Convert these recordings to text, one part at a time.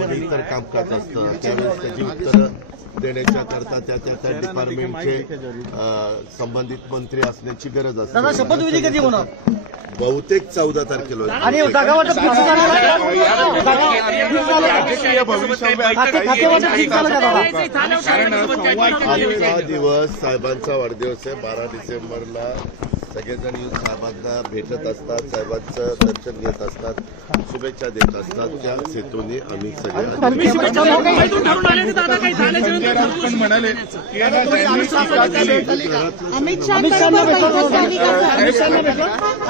इतर कामकाज असतं त्यावेळेस त्याची उत्तरं देण्याच्या करता त्या डिपार्टमेंटचे संबंधित मंत्री असण्याची गरज असते. शपथविधी कधी होणार? बहुतेक 14 तारखेला. आणि जागा वाटप आजचा दिवस साहेबांचा वाढदिवस आहे. 12 डिसेंबरला सगळेजण येऊन साहेबांना भेटत असतात, साहेबांचं दर्शन घेत असतात, शुभेच्छा देत असतात. त्या हेतूने आम्ही सगळे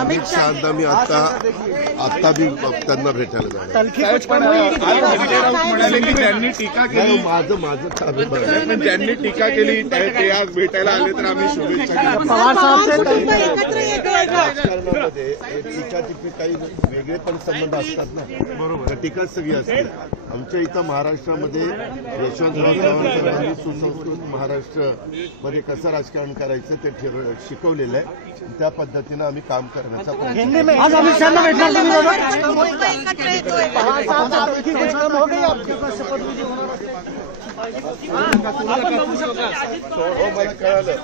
अमित शहाना मी आता बी त्यांना भेटायला म्हणाले की त्यांनी टीका केली. माझं ज्यांनी टीका केली ते आज भेटायला आले तर आम्ही शुभेच्छा राजकारणामध्ये टीका काही वेगळे पण संबंध असतात ना. बरोबर, टीका सगळी असते. आमच्या इथं महाराष्ट्रामध्ये यशवंतराव चव्हाण सुसंस्कृत महाराष्ट्र मध्ये कसं राजकारण करायचं ते शिकवलेलं आहे. त्या पद्धतीनं आम्ही काम करण्याचा प्रयत्न. आज अमित शहाना भेटणार मला कळालं.